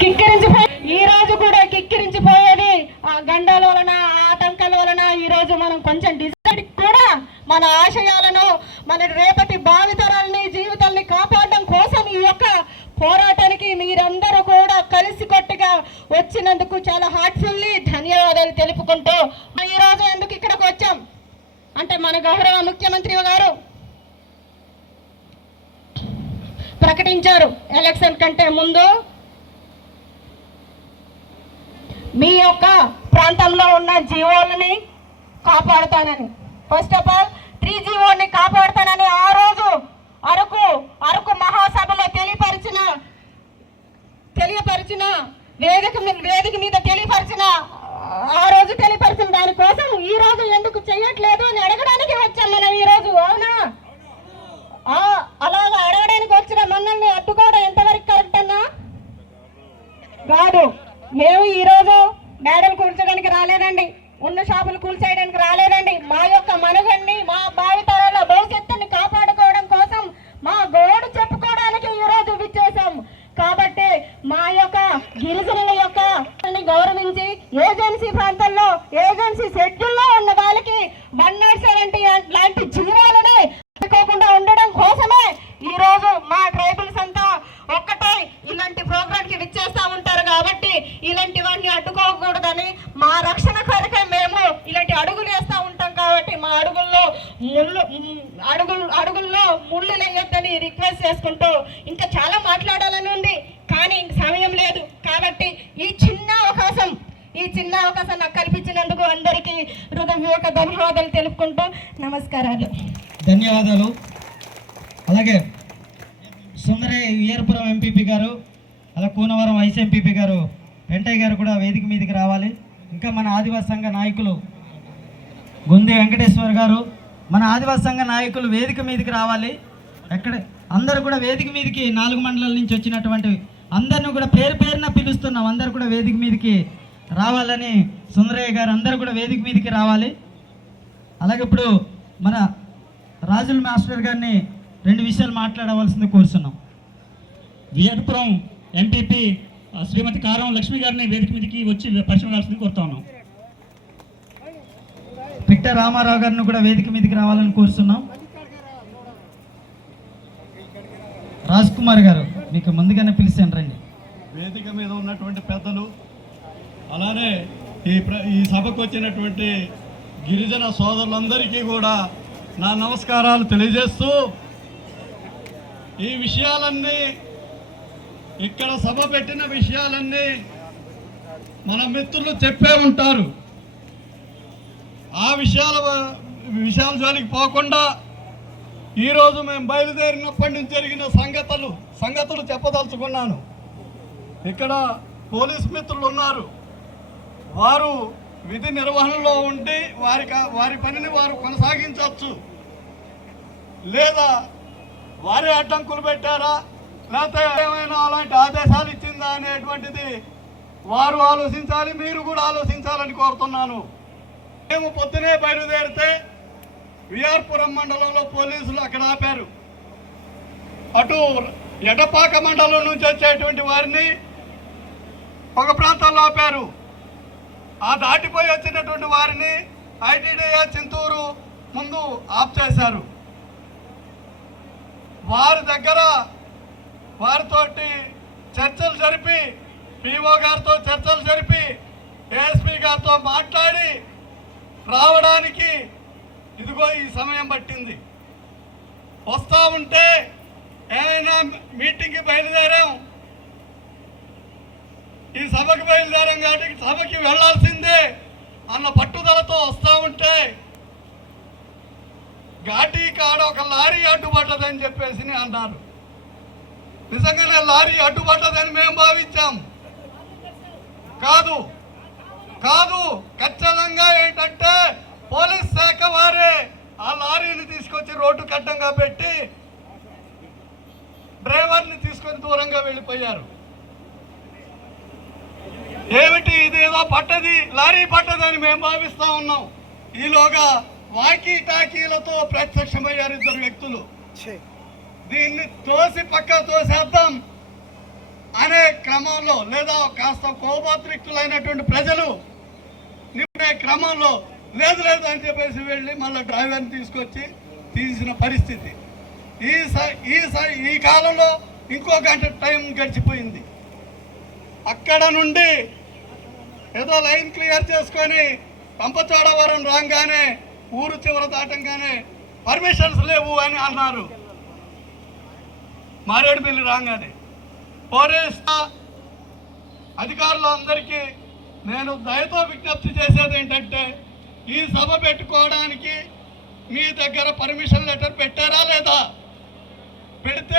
కిక్కిరించిపోయి ఈ రోజు కూడా కిక్కిరించిపోయేది ఆ గండాల వలన ఆటంకాల వలన ఈ రోజు మనం కొంచెం డిసైడ్ కూడా మన ఆశయాలను మన రేపటి భావితరాలని జీవితాల్ని కాపాడడం కోసం ఈ యొక్క పోరాటానికి మీరందరూ కూడా కలిసికట్టుగా వచ్చినందుకు చాలా హార్ట్ఫుల్లీ ధన్యవాదాలు తెలుపుకుంటూ ఈ రోజు ఎందుకు ఇక్కడికి వచ్చాం అంటే మన గౌరవ ముఖ్యమంత్రి గారు ప్రకటించారు ఎలక్షన్ కంటే ముందు మీ యొక్క ప్రాంతంలో ఉన్న జీవోలని కాపాడుతానని. ఫస్ట్ ఆఫ్ ఆల్ 3 జీవోని కాపాడుతానని ఆ రోజు అరకు మహాసభలో తెలియపరిచిన వేదిక మీద తెలియపరిచిన ఆ రోజు తెలియపరిచిన దానికోసం ఈ రోజు ఎందుకు చేయట్లేదు అని అడగడానికి వచ్చాం మనం ఈ రోజు. అవునా? అలాగా అడగడానికి వచ్చిన మనల్ని అడ్డుకోవడం ఎంతవరకు కరెక్ట్ అన్నా? కాదు. మేము ఈరోజు మేడలు కూల్చడానికి రాలేదండి, ఉన్న షాపులు కూల్చేయడానికి రాలేదండి. మా యొక్క మనుగడ్ని మా భావితరాల భవిష్యత్తుని కాపాడుకోవడం కోసం మా గోడు చెప్పుకోవడానికి ఈరోజు విచ్చేసాం. కాబట్టి మా యొక్క గిరిజనుల యొక్క గౌరవించి ఏజెన్సీ ప్రాంతాల్లో ఏజెన్సీ షెడ్యూల్లో ఉన్న వాళ్ళకి 170 లాంటి జీవాలని అడ్డుకోకుండా ఉండడం కోసమే ఈరోజు మా ట్రైబల్స్ అంతా ఒక్కటే ఇలాంటి ప్రోగ్రామ్ కి విచ్చేస్తా ఉంటారు. కాబట్టి ఇలాంటి వాటిని అడ్డుకోకూడదని మా రక్షణ కొరకే మేము ఇలాంటి అడుగులు వేస్తూ ఉంటాం. కాబట్టి మా అడుగుల్లో ముళ్ళు వేయొద్దని రిక్వెస్ట్ చేసుకుంటూ ఇంకా చాలా మాట్లాడాలని ఉంది, కానీ ఇంక సమయం లేదు. కాబట్టి ఈ చిన్న అవకాశం నాకు కల్పించినందుకు అందరికీ హృదయపూర్వక ధన్యవాదాలు తెలుపుకుంటూ నమస్కారాలు. ధన్యవాదాలు. అలాగే సుందరే వీరపురం ఎంపీపీ గారు, అలా కూనవరం వైస్ ఎంపీపీ గారు వెంటయ్య గారు కూడా వేదిక మీదకి రావాలి. ఇంకా మన ఆదివాసీ సంఘ నాయకులు గుంది వెంకటేశ్వర్ గారు, మన ఆదివాసీ సంఘ నాయకులు వేదిక మీదకి రావాలి. అందరూ కూడా వేదిక మీదకి 4 మండలాల నుంచి వచ్చినటువంటి అందరిని కూడా పేరున పిలుస్తున్నాం. అందరూ కూడా వేదిక మీదకి రావాలని సుందరయ్య గారు అందరూ కూడా వేదిక మీదకి రావాలి. అలాగే ఇప్పుడు మన రాజుల మాస్టర్ గారిని 2 విషయాలు మాట్లాడవలసింది కోరుతున్నాం. వీరపురం ఎంపీపీ శ్రీమతి కారం లక్ష్మి గారిని వేదిక మీదకి వచ్చి పరిచయం కావాల్సింది కోరుతా ఉన్నాం. పిట్ట రామారావు గారిని కూడా వేదిక మీదకి రావాలని కోరుతున్నాం. రాజ్ కుమార్ గారు మీకు ముందుగానే పిలిచాను, రండి. వేదిక మీద ఉన్నటువంటి పెద్దలు, అలానే ఈ సభకు వచ్చినటువంటి గిరిజన సోదరులందరికీ కూడా నా నమస్కారాలు తెలియజేస్తూ, ఈ విషయాలన్నీ ఇక్కడ సభ పెట్టిన విషయాలన్నీ మన మిత్రులు చెప్పే ఉంటారు. ఆ విషయాల జోలికి పోకుండా ఈరోజు మేము బయలుదేరినప్పటి నుంచి జరిగిన సంగతులు చెప్పదలుచుకున్నాను. ఇక్కడ పోలీస్ మిత్రులు ఉన్నారు, వారు విధి నిర్వహణలో ఉండి వారి పనిని వారు కొనసాగించవచ్చు, లేదా వారే అడ్డంకులు పెట్టారా లేకపోతే ఏమైనా అలాంటి ఆదేశాలు ఇచ్చిందా అనేటువంటిది వారు ఆలోచించాలి, మీరు కూడా ఆలోచించాలని కోరుతున్నాను. మేము పొద్దునే బయలుదేరితే వీఆర్పురం మండలంలో పోలీసులు అక్కడ ఆపారు. అటు ఎడపాక మండలం నుంచి వచ్చేటువంటి వారిని ఒక ప్రాంతంలో ఆపారు. ఆ దాటిపోయి వచ్చినటువంటి వారిని ఐటీడీఏ చింతూరు ముందు ఆఫ్ చేశారు. వారితోటి చర్చలు జరిపి, పిఓ గారితో చర్చలు జరిపి, ఏఎస్పీ గారితో మాట్లాడి రావడానికి ఇదిగో ఈ సమయం పట్టింది. వస్తూ ఉంటే ఏమైనా మీటింగ్కి బయలుదేరాం, ఈ సభకు బయలుదేరాం కాబట్టి సభకి వెళ్లాల్సిందే అన్న పట్టుదలతో వస్తూ ఉంటే ఘాటీ కాడ ఒక లారీ అడ్డుపడ్డదని చెప్పేసి అన్నారు. నిజంగానే లారీ అడ్డుపడ్డదని మేము భావించాం. కాదు, ఖచ్చితంగా ఏంటంటే పోలీస్ శాఖ వారే ఆ లారీని తీసుకొచ్చి రోడ్డు కట్టంగా పెట్టి డ్రైవర్ని తీసుకొని దూరంగా వెళ్ళిపోయారు. ఏమిటి ఇది, ఏదో పట్టది, లారీ పట్టదని మేము భావిస్తూ ఉన్నాం. ఈలోగా వాకీ టాకీలతో ప్రత్యక్షమయ్యారు 2 వ్యక్తులు. దీన్ని పక్క తోసేద్దాం అనే క్రమంలో లేదా కాస్త కోపోద్రిక్తులైనటువంటి ప్రజలు నింపే క్రమంలో లేదు లేదు అని చెప్పేసి వెళ్ళి మళ్ళీ డ్రైవర్ని తీసుకొచ్చి తీసిన పరిస్థితి. ఈ కాలంలో ఇంకో గంట టైం గడిచిపోయింది. అక్కడ నుండి ఏదో లైన్ క్లియర్ చేసుకొని పంపచోడవరం రాగానే ఊరు చివర దాటంగానే పర్మిషన్స్ లేవు అని అన్నారు. మారేడుమిల్లి రాగానే పోలీస్ అధికారులు అందరికీ నేను దయతో విజ్ఞప్తి చేసేది ఏంటంటే, ఈ సభ పెట్టుకోవడానికి మీ దగ్గర పర్మిషన్ లెటర్ పెట్టారా లేదా? పెడితే